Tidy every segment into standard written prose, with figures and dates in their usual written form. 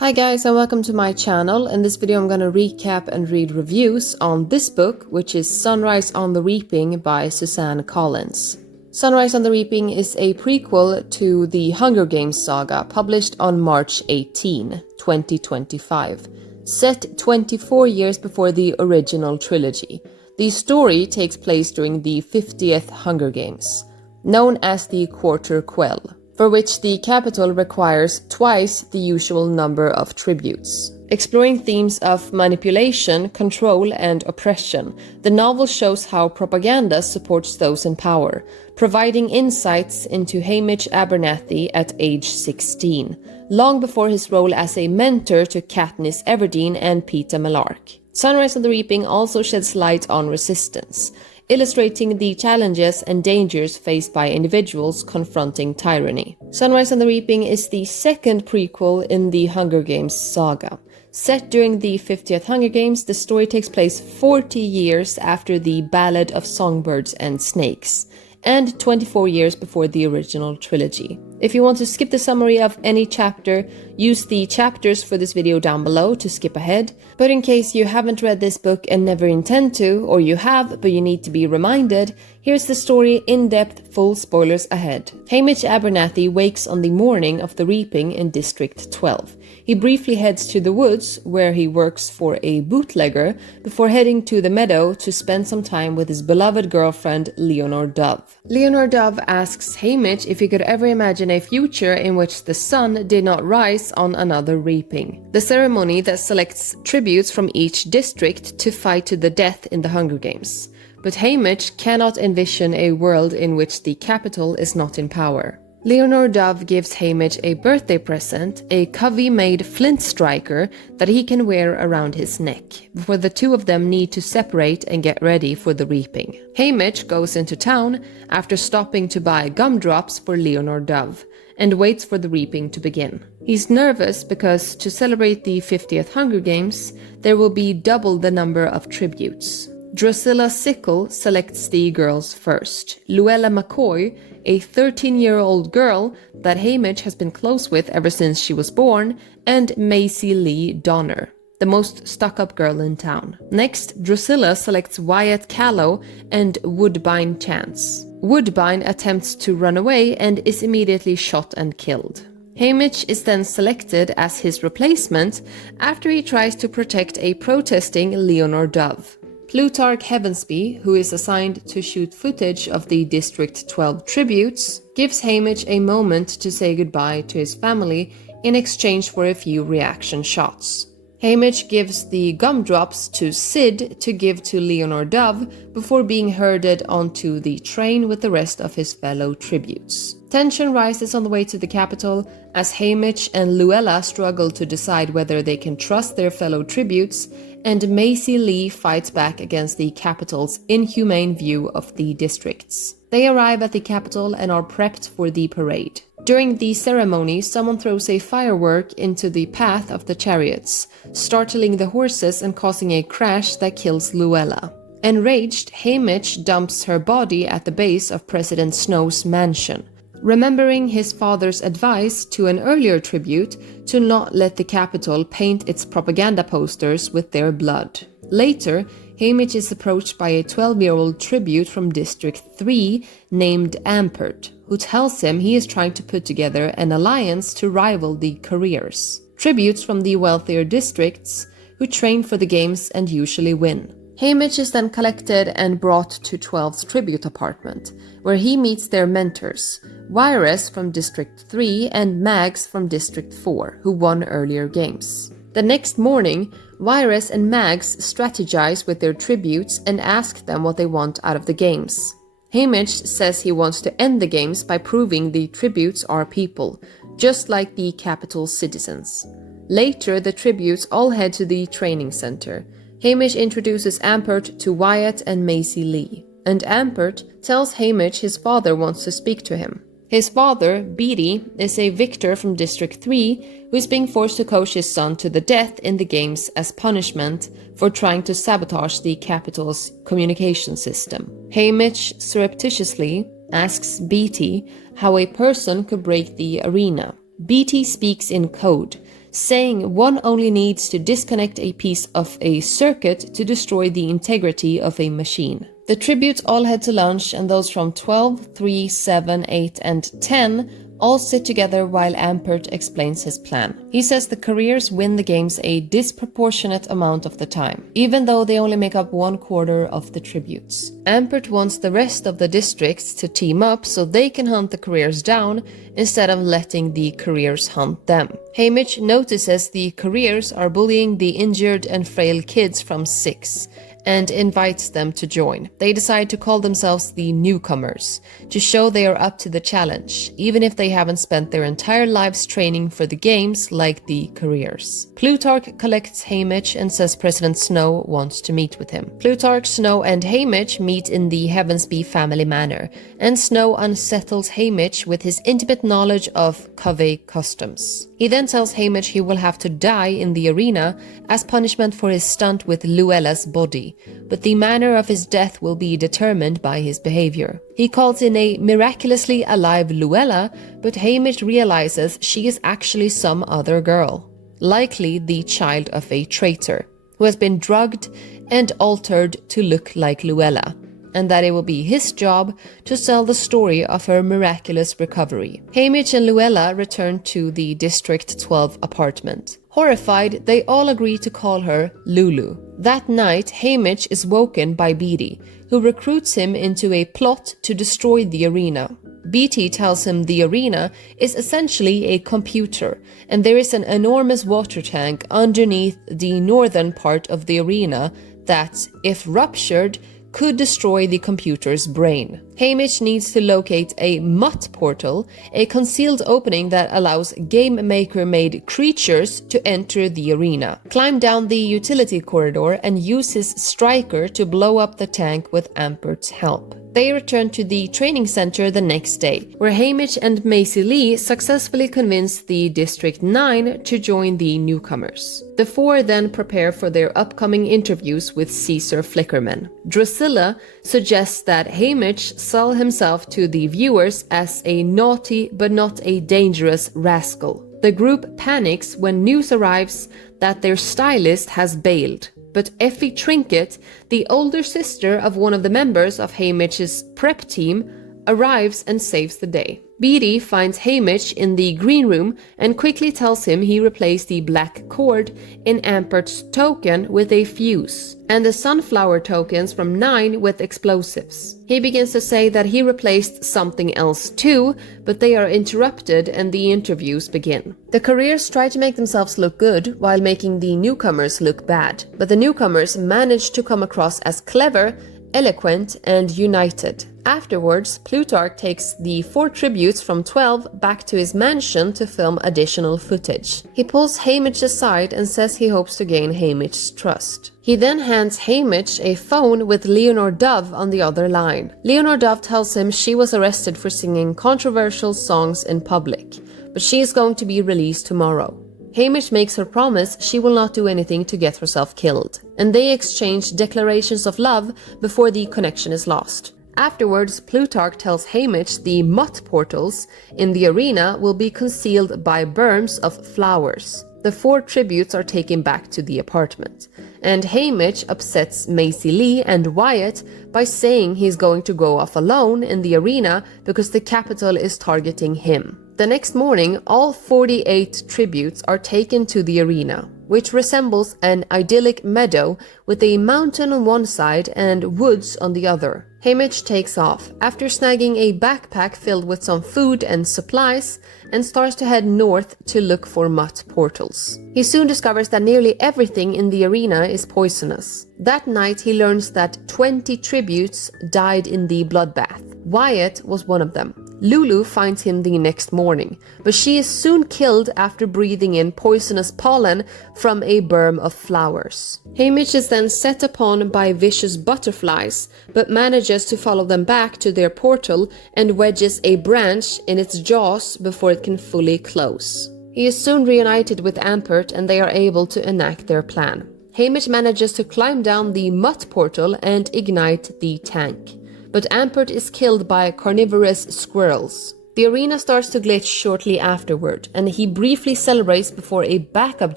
Hi guys, and welcome to my channel. In this video I'm going to recap and read reviews on this book, which is Sunrise on the Reaping by Suzanne Collins. Sunrise on the Reaping is a prequel to the Hunger Games saga, published on March 18, 2025, set 24 years before the original trilogy. The story takes place during the 50th Hunger Games, known as the prequel, for which the capital requires twice the usual number of tributes. Exploring themes of manipulation, control, and oppression, the novel shows how propaganda supports those in power, providing insights into Haymitch Abernathy at age 16, long before his role as a mentor to Katniss Everdeen and Peeta Mellark. Sunrise on the Reaping also sheds light on resistance, illustrating the challenges and dangers faced by individuals confronting tyranny. Sunrise on the Reaping is the second prequel in the Hunger Games saga. Set during the 50th Hunger Games, the story takes place 40 years after the Ballad of Songbirds and Snakes, and 24 years before the original trilogy. If you want to skip the summary of any chapter, use the chapters for this video down below to skip ahead. But in case you haven't read this book and never intend to, or you have but you need to be reminded, here's the story in depth, full spoilers ahead. Haymitch Abernathy wakes on the morning of the reaping in District 12. He briefly heads to the woods, where he works for a bootlegger, before heading to the meadow to spend some time with his beloved girlfriend, Leonor Dove. Leonor Dove asks Haymitch if he could ever imagine a future in which the sun did not rise on another reaping, the ceremony that selects tributes from each district to fight to the death in the Hunger Games. But Haymitch cannot envision a world in which the capital is not in power. Leonor Dove gives Haymitch a birthday present, a Covey-made flint striker that he can wear around his neck, before the two of them need to separate and get ready for the reaping. Haymitch goes into town after stopping to buy gumdrops for Leonor Dove, and waits for the reaping to begin. He's nervous because to celebrate the 50th Hunger Games, there will be double the number of tributes. Drusilla Sickle selects the girls first. Luella McCoy, a 13-year-old girl that Haymitch has been close with ever since she was born, and Macy Lee Donner, the most stuck-up girl in town. Next, Drusilla selects Wyatt Callow and Woodbine Chance. Woodbine attempts to run away and is immediately shot and killed. Haymitch is then selected as his replacement after he tries to protect a protesting Leonor Dove. Plutarch Heavensby, who is assigned to shoot footage of the District 12 tributes, gives Haymitch a moment to say goodbye to his family in exchange for a few reaction shots. Haymitch gives the gumdrops to Sid to give to Leonor Dove before being herded onto the train with the rest of his fellow tributes. Tension rises on the way to the capital as Haymitch and Luella struggle to decide whether they can trust their fellow tributes, and Macy Lee fights back against the capital's inhumane view of the districts. They arrive at the capital and are prepped for the parade. During the ceremony, someone throws a firework into the path of the chariots, startling the horses and causing a crash that kills Luella. Enraged, Haymitch dumps her body at the base of President Snow's mansion, remembering his father's advice to an earlier tribute to not let the capital paint its propaganda posters with their blood. Later, Haymitch is approached by a 12-year-old tribute from District 3 named Ampert, who tells him he is trying to put together an alliance to rival the careers. Tributes from the wealthier districts, who train for the games and usually win. Haymitch is then collected and brought to 12's tribute apartment, where he meets their mentors, Virus from District 3 and Mags from District 4, who won earlier games. The next morning, Virus and Mags strategize with their tributes and ask them what they want out of the games. Haymitch says he wants to end the games by proving the tributes are people, just like the capital's citizens. Later, the tributes all head to the training center. Haymitch introduces Ampert to Wyatt and Macy Lee, and Ampert tells Haymitch his father wants to speak to him. His father, Beatty, is a victor from District 3 who is being forced to coach his son to the death in the games as punishment for trying to sabotage the capital's communication system. Haymitch surreptitiously asks Beatty how a person could break the arena. Beatty speaks in code, saying one only needs to disconnect a piece of a circuit to destroy the integrity of a machine. The tributes all head to lunch, and those from 12, 3, 7, 8, and 10 all sit together while Ampert explains his plan. He says the careers win the games a disproportionate amount of the time, even though they only make up 1/4 of the tributes. Ampert wants the rest of the districts to team up so they can hunt the careers down instead of letting the careers hunt them. Haymitch notices the careers are bullying the injured and frail kids from 6 and invites them to join. They decide to call themselves the Newcomers, to show they are up to the challenge, even if they haven't spent their entire lives training for the games like the careers. Plutarch collects Haymitch and says President Snow wants to meet with him. Plutarch, Snow, and Haymitch meet in the Heavensby family manor, and Snow unsettles Haymitch with his intimate knowledge of Covey customs. He then tells Haymitch he will have to die in the arena as punishment for his stunt with Luella's body, but the manner of his death will be determined by his behavior. He calls in a miraculously alive Luella, but Haymitch realizes she is actually some other girl, likely the child of a traitor, who has been drugged and altered to look like Luella, and that it will be his job to sell the story of her miraculous recovery. Haymitch and Luella return to the District 12 apartment. Horrified, they all agree to call her Lulu. That night, Haymitch is woken by Beatty, who recruits him into a plot to destroy the arena. Beatty tells him the arena is essentially a computer, and there is an enormous water tank underneath the northern part of the arena that, if ruptured, could destroy the computer's brain. Haymitch needs to locate a mutt portal, a concealed opening that allows game maker-made creatures to enter the arena, climb down the utility corridor, and use his striker to blow up the tank with Ampert's help. They return to the training center the next day, where Haymitch and Maisie Lee successfully convince the District 9 to join the newcomers. The four then prepare for their upcoming interviews with Caesar Flickerman. Drusilla suggests that Haymitch sell himself to the viewers as a naughty but not a dangerous rascal. The group panics when news arrives that their stylist has bailed. But Effie Trinket, the older sister of one of the members of Haymitch's prep team, arrives and saves the day. Beatty finds Haymitch in the green room and quickly tells him he replaced the black cord in Ampert's token with a fuse, and the sunflower tokens from 9 with explosives. He begins to say that he replaced something else too, but they are interrupted and the interviews begin. The careers try to make themselves look good while making the newcomers look bad, but the newcomers manage to come across as clever, eloquent, and united. Afterwards, Plutarch takes the 4 tributes from 12 back to his mansion to film additional footage. He pulls Haymitch aside and says he hopes to gain Haymitch's trust. He then hands Haymitch a phone with Leonore Dove on the other line. Leonore Dove tells him she was arrested for singing controversial songs in public, but she is going to be released tomorrow. Haymitch makes her promise she will not do anything to get herself killed, and they exchange declarations of love before the connection is lost. Afterwards, Plutarch tells Haymitch the mutt portals in the arena will be concealed by berms of flowers. The 4 tributes are taken back to the apartment, and Haymitch upsets Maisie Lee and Wyatt by saying he's going to go off alone in the arena because the Capitol is targeting him. The next morning, all 48 tributes are taken to the arena, which resembles an idyllic meadow with a mountain on one side and woods on the other. Haymitch takes off, after snagging a backpack filled with some food and supplies, and starts to head north to look for mutt portals. He soon discovers that nearly everything in the arena is poisonous. That night he learns that 20 tributes died in the bloodbath. Wyatt was one of them. Lulu finds him the next morning, but she is soon killed after breathing in poisonous pollen from a berm of flowers. Haymitch is then set upon by vicious butterflies, but manages to follow them back to their portal and wedges a branch in its jaws before it can fully close. He is soon reunited with Ampert and they are able to enact their plan. Haymitch manages to climb down the mutt portal and ignite the tank, but Ampert is killed by carnivorous squirrels. The arena starts to glitch shortly afterward, and he briefly celebrates before a backup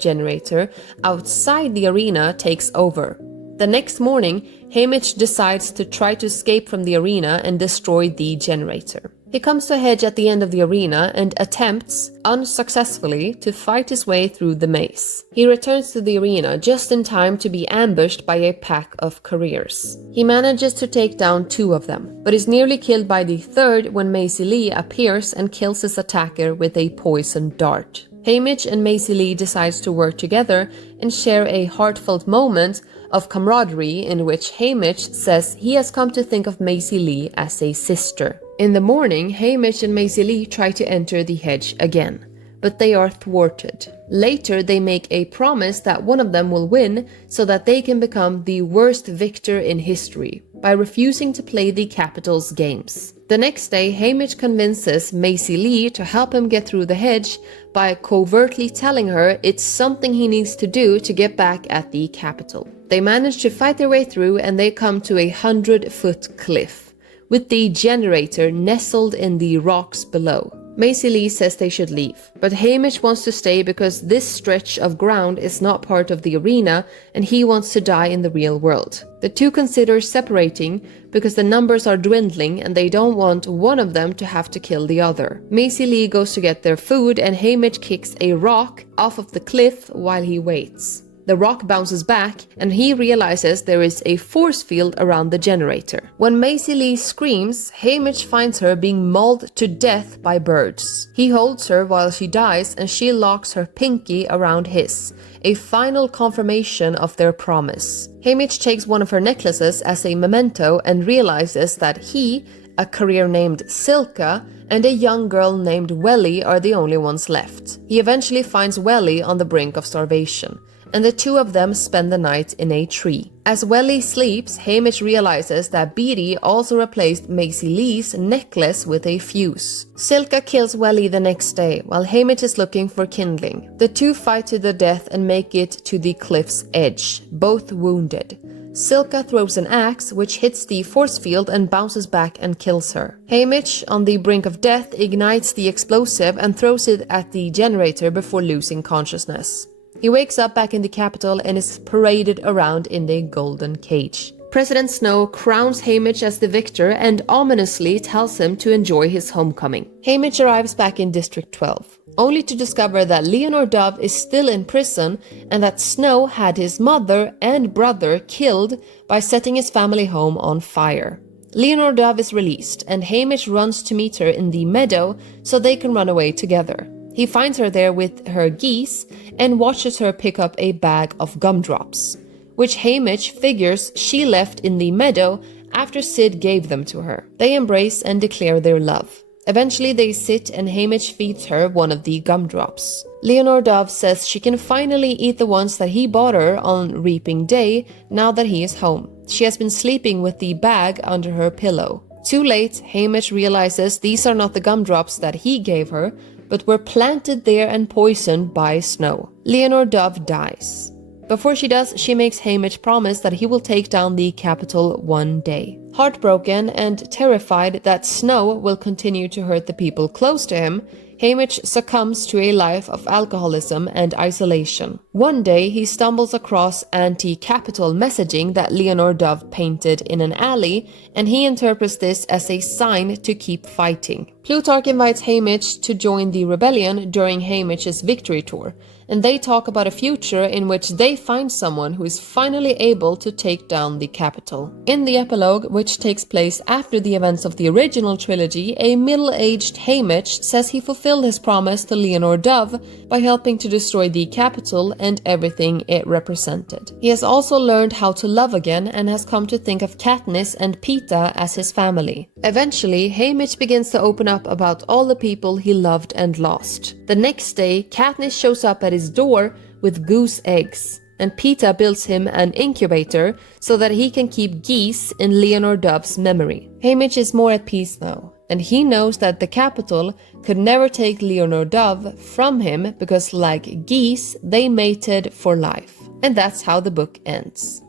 generator outside the arena takes over. The next morning, Haymitch decides to try to escape from the arena and destroy the generator. He comes to a hedge at the end of the arena and attempts, unsuccessfully, to fight his way through the maze. He returns to the arena just in time to be ambushed by a pack of couriers. He manages to take down 2 of them, but is nearly killed by the 3rd when Maisie Lee appears and kills his attacker with a poisoned dart. Haymitch and Maisie Lee decides to work together and share a heartfelt moment of camaraderie in which Haymitch says he has come to think of Maisie Lee as a sister. In the morning, Haymitch and Maisie Lee try to enter the hedge again, but they are thwarted. Later, they make a promise that one of them will win so that they can become the worst victor in history by refusing to play the Capitol's games. The next day, Haymitch convinces Maisie Lee to help him get through the hedge by covertly telling her it's something he needs to do to get back at the Capitol. They manage to fight their way through and they come to a 100-foot cliff, with the generator nestled in the rocks below. Maisie Lee says they should leave, but Haymitch wants to stay because this stretch of ground is not part of the arena and he wants to die in the real world. The two consider separating because the numbers are dwindling and they don't want one of them to have to kill the other. Maisie Lee goes to get their food and Haymitch kicks a rock off of the cliff while he waits. The rock bounces back and he realizes there is a force field around the generator. When Maisie Lee screams, Haymitch finds her being mauled to death by birds. He holds her while she dies and she locks her pinky around his, a final confirmation of their promise. Haymitch takes one of her necklaces as a memento and realizes that he, a career named Silka, and a young girl named Welly are the only ones left. He eventually finds Welly on the brink of starvation, and the 2 of them spend the night in a tree. As Welly sleeps, Haymitch realizes that Beatty also replaced Maisie Lee's necklace with a fuse. Silka kills Welly the next day, while Haymitch is looking for kindling. The 2 fight to the death and make it to the cliff's edge, both wounded. Silka throws an axe, which hits the force field and bounces back and kills her. Haymitch, on the brink of death, ignites the explosive and throws it at the generator before losing consciousness. He wakes up back in the Capitol and is paraded around in a golden cage. President Snow crowns Haymitch as the victor and ominously tells him to enjoy his homecoming. Haymitch arrives back in District 12, only to discover that Leonor Dove is still in prison and that Snow had his mother and brother killed by setting his family home on fire. Leonor Dove is released and Haymitch runs to meet her in the meadow so they can run away together. He finds her there with her geese and watches her pick up a bag of gumdrops, which Haymitch figures she left in the meadow after Sid gave them to her. They embrace and declare their love. Eventually they sit and Haymitch feeds her one of the gumdrops. Leonor Dove says she can finally eat the ones that he bought her on reaping day now that he is home. She has been sleeping with the bag under her pillow. Too late, Haymitch realizes these are not the gumdrops that he gave her, but were planted there and poisoned by Snow. Leonor Dove dies. Before she does, she makes Haymitch promise that he will take down the Capitol one day. Heartbroken and terrified that Snow will continue to hurt the people close to him, Haymitch succumbs to a life of alcoholism and isolation. One day, he stumbles across anti-Capitol messaging that Leonor Dove painted in an alley, and he interprets this as a sign to keep fighting. Plutarch invites Haymitch to join the rebellion during Haymitch's victory tour, and they talk about a future in which they find someone who is finally able to take down the Capitol. In the epilogue, which takes place after the events of the original trilogy, a middle-aged Haymitch says he fulfilled his promise to Leonor Dove by helping to destroy the Capitol and everything it represented. He has also learned how to love again and has come to think of Katniss and Peeta as his family. Eventually, Haymitch begins to open up about all the people he loved and lost. The next day, Katniss shows up at his door with goose eggs, and Peeta builds him an incubator so that he can keep geese in Leonor Dove's memory. Haymitch is more at peace now, and he knows that the Capitol could never take Leonor Dove from him because, like geese, they mated for life. And that's how the book ends.